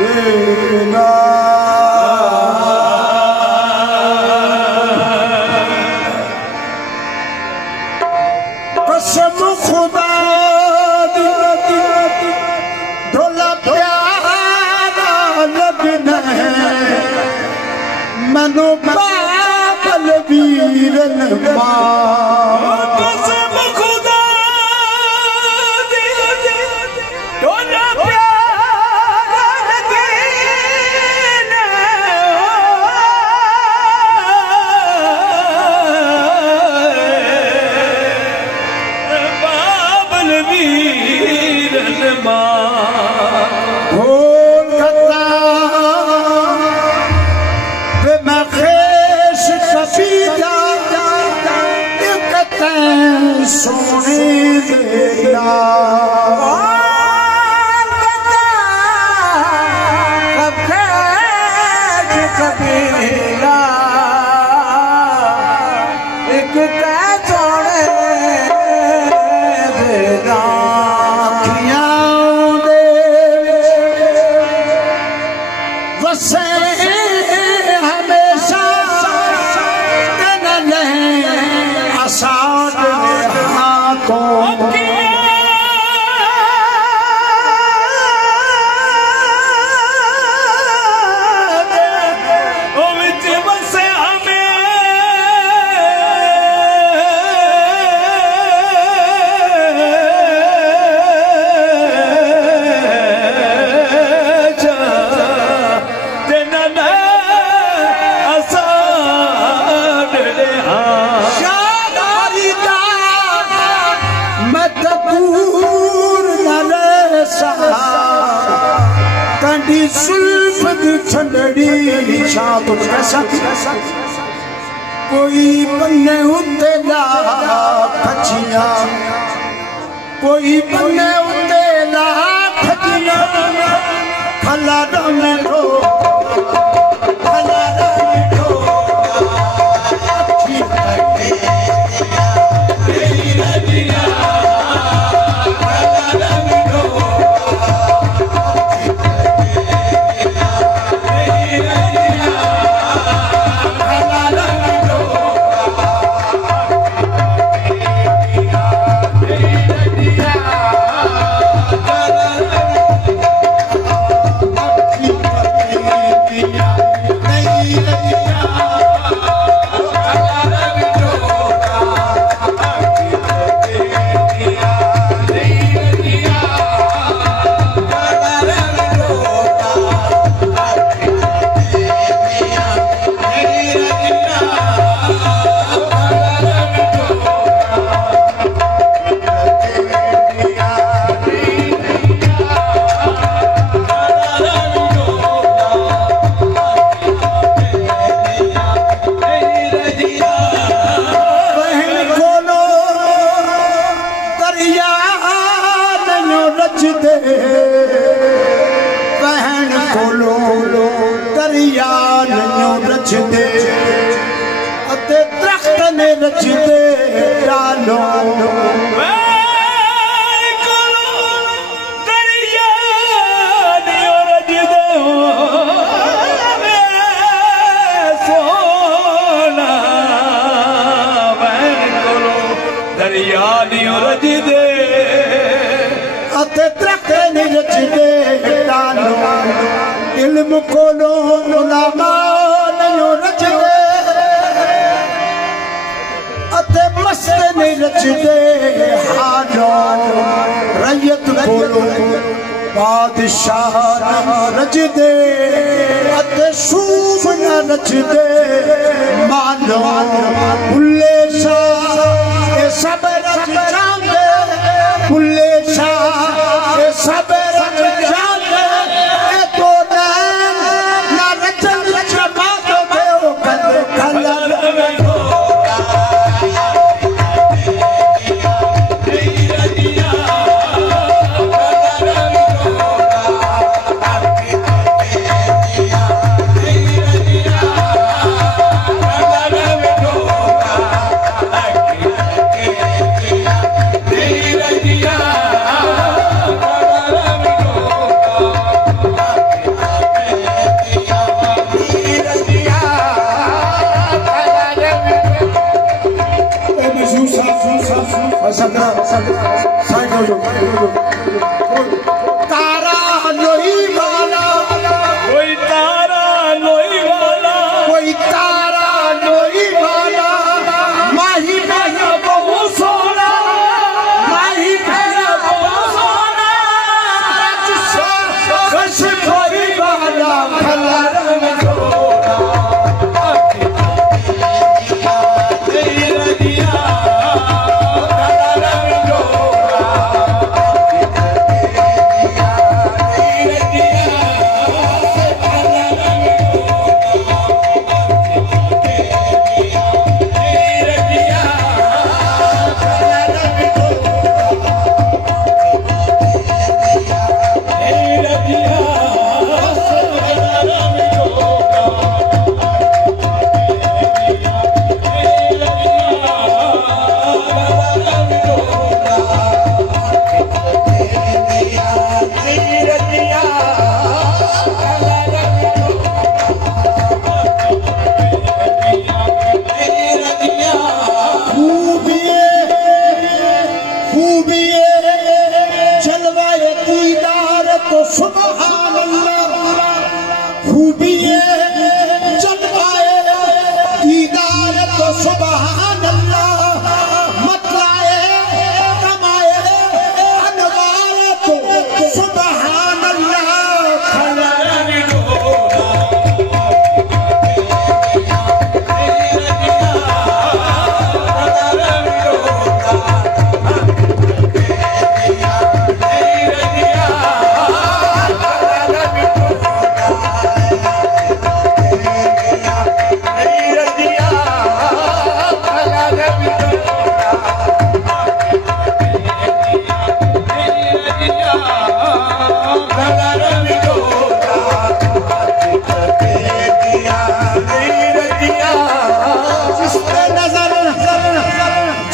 देना। कसम खुदा दी ढोला प्यारा लगना है मनो बाबल वीरन मां। कसम खुदा दी ढोला प्यारा लगना बाबल वीरन मां। सोने देना कबीला एक सोने देना। दे वसे हमेशा आसान हाथों सुल्फ दी ठंडड़ी शाम कैसा कोई बन्ने उत्ते ला खचिया कोई बन्ने उत्ते ला खचिया खला में रो बहन कोलो दरिया नैयों रच दे अते दरख्त ने रच दे डालो। इल्म कोलो उलमा नैयों रच दे अते मस्त नहीं रच दे हालो। रैयत कोलो बादशाह रच दे अते सूफ न रच दे मालो। बुल्ले शाह सब रच जांदे बुल्ले शाह सब रच जांदे तो ना रचन चमा दो कल कलर में तारा लोही वाला, कोई तारा लोही वाला, कोई तारा लोही वाला, माही मेरा बहु सोना, माही मेरा बहु सोना, कश कोई वाला भला रंग जोड़ा, सुभान अल्लाह, खूबी जलवाए दीदार तो सुभान अल्लाह, मतलाए कमाए अनवार तो सुभान अल्लाह,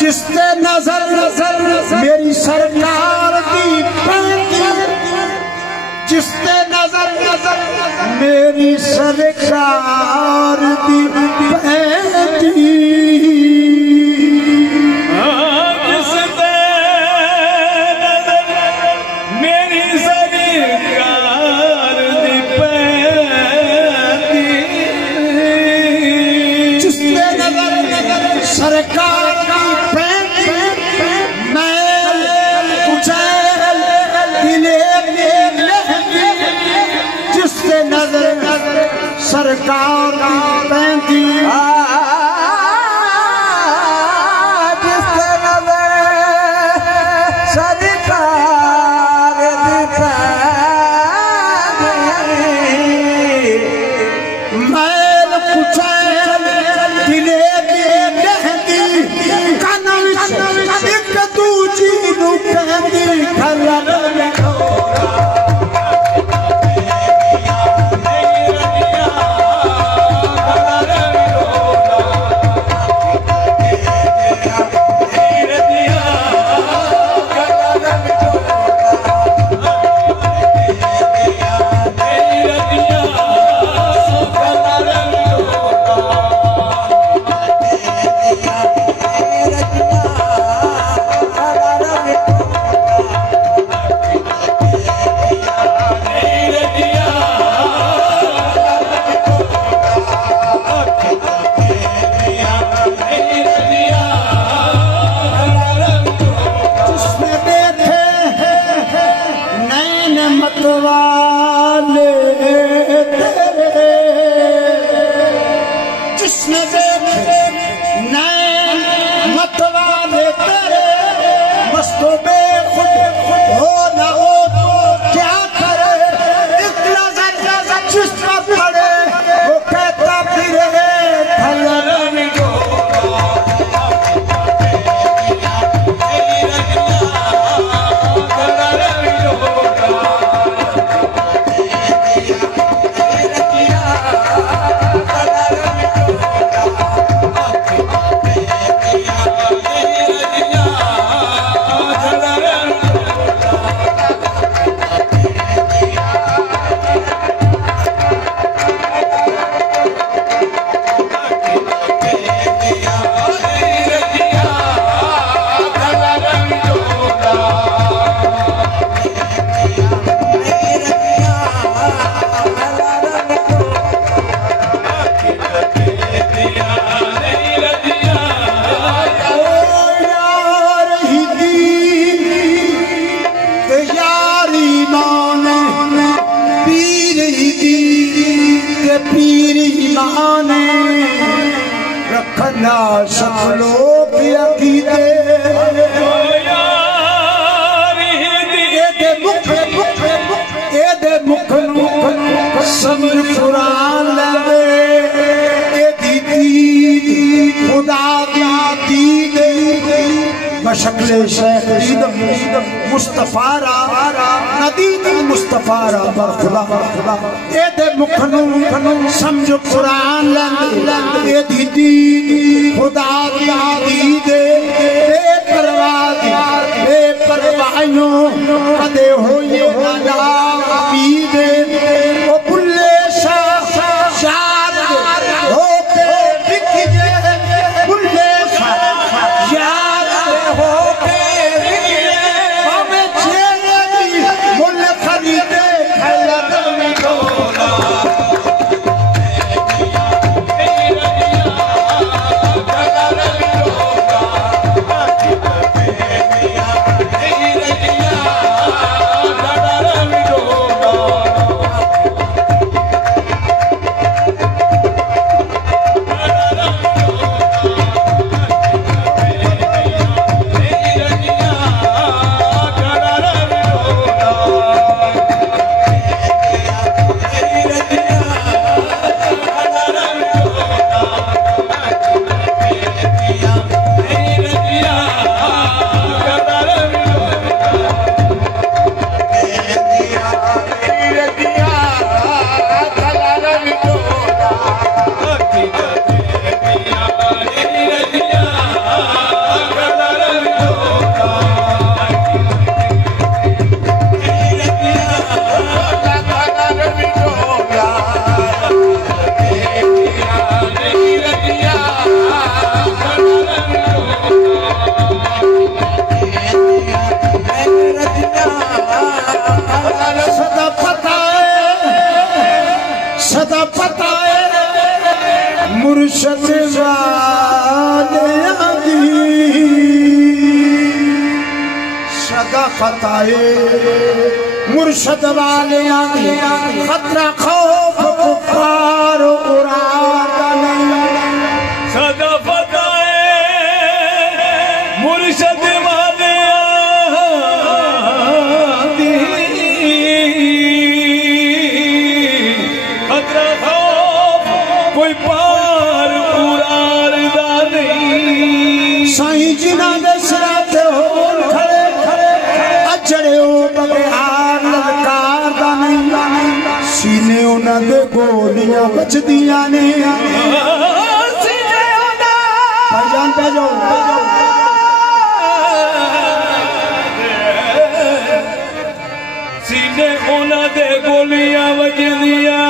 जिसने नजर मेरी सरकार दी पैंती, जिसने नजर मेरी सरकार दी पैंती, जिसने मेरी सरकार दी पैंती, जिसने नजर सरकार सरकार पैंती, जिससे नजर सरकार मैल कुचैल दिले लहंदी कनव एक दूजी नू कहंदी खलर मतवाले तेरे, जिसने देखे नैन मतवाले तेरे, मस्तो बेखुद हो न हो तो क्या करे, एक नजर जिस पर पड़े वो कहता फिरे फलन जो यारी माने पीर दी के पीर माने रखना सब लोग अकीदे एदे मुख समझ कुरान लगे खुदा दी बशक्ले शेख मुस्तफा नदी मुस्तफा खुदा एदे मुख समझ कुरान लगे दी खुदा दी दे बेपरवाहियों कदे होए ना पीदे ओ बुल्ले शार होके बिक जे बुल्ले शार होके बिक जे हमें चेरी मुल खरीदे खैरत में डोला सदा पता मुर्शद वाले सदा पता मुर्शद वाले खतरा खौफ कुफार सदा पता मुर्शद वाले कोई पार उरारदा नहीं साईं जिना दे सिरात होर खड़े अजड़े ओ बगैर ललकारदा नहीं सीने उन्हां दे गोलियां बचदियां ने सीने उन्हां भाईजान पे जाओ सीने उन्हां दे गोलियां बचदियां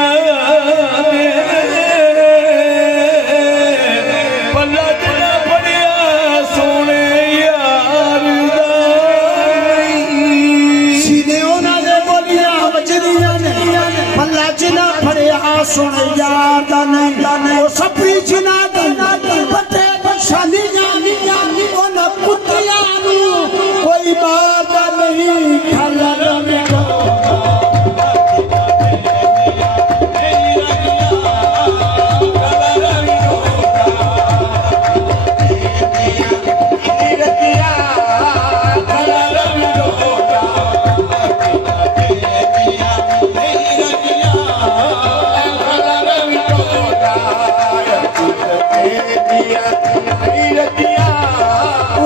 सुन यार दा नहीं ओ सपरी जिना बटे बशाली जानी ओ न कुतिया नु कोई बात नहीं खलर में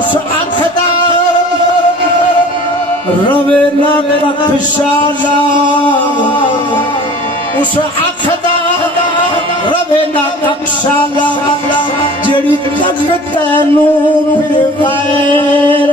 उस अखदा रवे ना कक्षाला उस अखदा रवे ना कक्षाला जेड़ी तक तैनू फिर गैर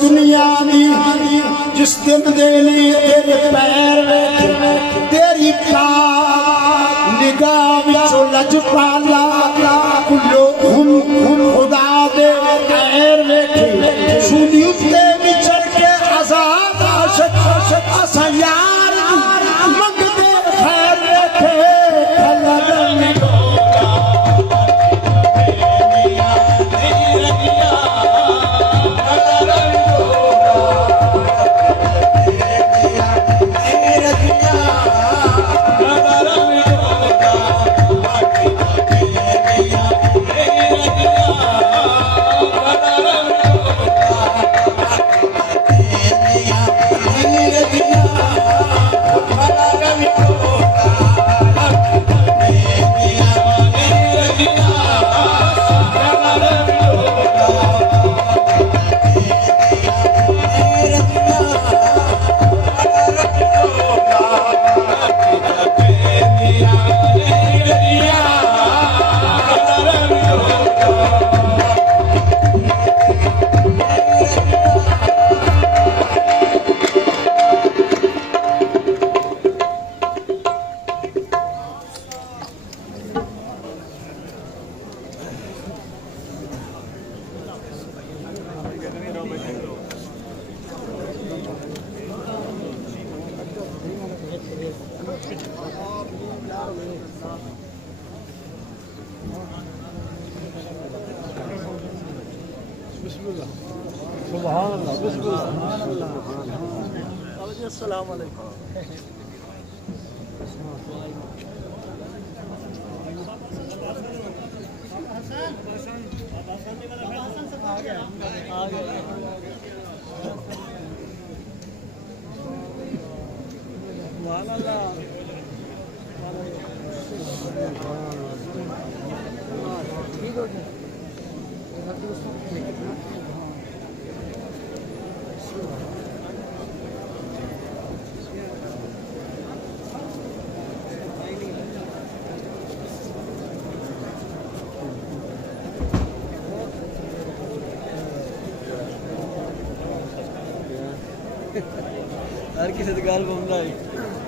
दुनिया जिस दिन देनी तेरे पैर तेरी निगाह विचों लजपाला कुल्लो खुदा दे पैर वेखे अस्सलाम वालेकुम। हर किसी गाल घूमता है।